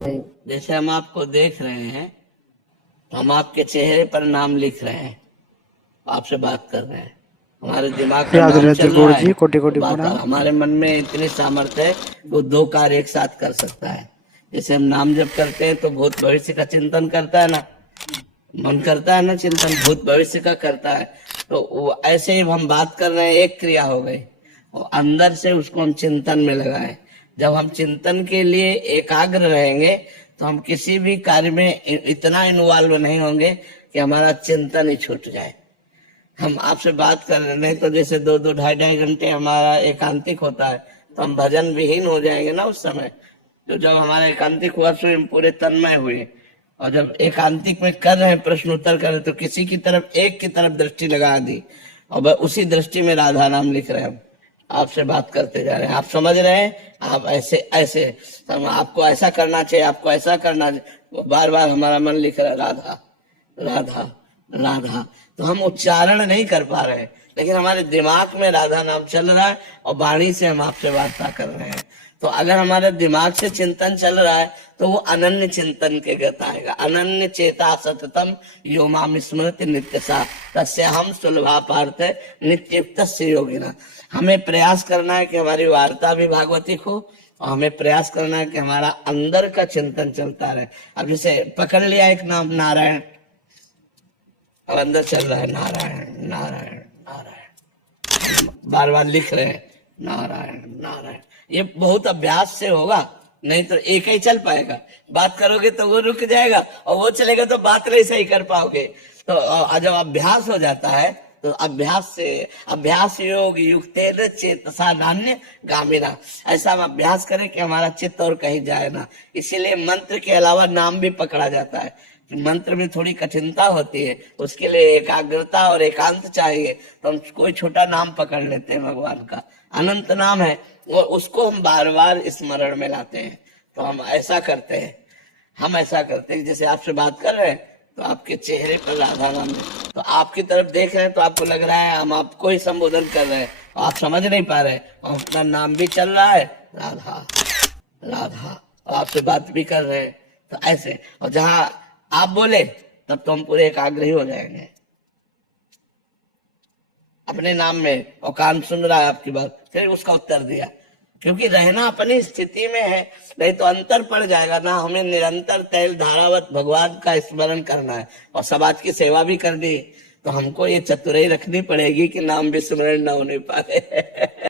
जैसे हम आपको देख रहे हैं तो हम आपके चेहरे पर नाम लिख रहे हैं, आपसे बात कर रहे हैं, हमारे दिमाग में नाम यादव चल रहा गौड़ है जी, कोटि तो कोटि बात प्रणाम। हमारे मन में इतनी सामर्थ्य है वो दो कार्य एक साथ कर सकता है। जैसे हम नाम जप करते हैं तो भूत भविष्य का चिंतन करता है ना, मन करता है ना, चिंतन भूत भविष्य का करता है। तो वो ऐसे ही हम बात कर रहे हैं, एक क्रिया हो गई और अंदर से उसको हम चिंतन में लगाएं। जब हम चिंतन के लिए एकाग्र रहेंगे तो हम किसी भी कार्य में इतना इन्वॉल्व नहीं होंगे कि हमारा चिंतन ही छूट जाए। हम आपसे बात कर रहे हैं तो जैसे 2-2 ढाई-ढाई घंटे हमारा एकांतिक होता है तो हम भजन विहीन हो जाएंगे ना उस समय। तो जब हमारा एकांतिक हुआ तो हम पूरे तन्मय हुए, और जब एकांतिक में कर रहे हैं, प्रश्न उत्तर कर रहे हैं, तो किसी की तरफ, एक की तरफ दृष्टि लगा दी और बस उसी दृष्टि में राधा नाम लिख रहे हैं। हम आपसे बात करते जा रहे हैं, आप समझ रहे हैं, आप ऐसे ऐसे आपको ऐसा करना चाहिए, आपको ऐसा करना चाहिए, बार बार हमारा मन लिख रहा है राधा राधा राधा। तो हम उच्चारण नहीं कर पा रहे हैं लेकिन हमारे दिमाग में राधा नाम चल रहा है और वाणी से हम आपसे वार्ता कर रहे हैं। तो अगर हमारे दिमाग से चिंतन चल रहा है तो वो अनन्य चिंतन के गत आएगा। अनन्य चेता सततम यो माम स्मृति नित्यसा तस्य हम सुलभा पार्थ नित्युक्त योगिना। हमें प्रयास करना है कि हमारी वार्ता भी भागवतिक हो और हमें प्रयास करना है कि हमारा अंदर का चिंतन चलता रहे। अब जैसे पकड़ लिया एक नाम नारायण, और अंदर चल रहा है नारायण नारायण नारायण, बार बार लिख रहे हैं नारायण नारायण। ये बहुत अभ्यास से होगा, नहीं तो एक ही चल पाएगा। बात करोगे तो वो रुक जाएगा और वो चलेगा तो बात नहीं सही कर पाओगे। तो जब अभ्यास हो जाता है तो अभ्यास योग युक्तेन चेतसा नान्य गामिना, ऐसा हम अभ्यास करें कि हमारा चित्त और कहीं जाए ना। इसीलिए मंत्र के अलावा नाम भी पकड़ा जाता है। मंत्र में थोड़ी कठिनता होती है, उसके लिए एकाग्रता और एकांत चाहिए। तो हम कोई छोटा नाम पकड़ लेते हैं, भगवान का अनंत नाम है और उसको हम बार बार स्मरण में लाते हैं। तो हम ऐसा करते हैं, हम ऐसा करते हैं जैसे आपसे बात कर रहे हैं तो आपके चेहरे पर राधा नाम है, तो आपकी तरफ देख रहे हैं तो आपको लग रहा है हम आपको ही संबोधन कर रहे हैं, आप समझ नहीं पा रहे और अपना नाम भी चल रहा है राधा राधा, और आपसे बात भी कर रहे हैं। तो ऐसे, और जहां आप बोले तब तो हम पूरे एकाग्र ही हो जाएंगे अपने नाम में, और कान सुन रहा है आपकी बात, फिर उसका उत्तर दिया। क्योंकि रहना अपनी स्थिति में है, नहीं तो अंतर पड़ जाएगा ना। हमें निरंतर तैल धारावत भगवान का स्मरण करना है और समाज की सेवा भी करनी है। तो हमको ये चतुराई रखनी पड़ेगी कि नाम भी स्मरण न होने पाए।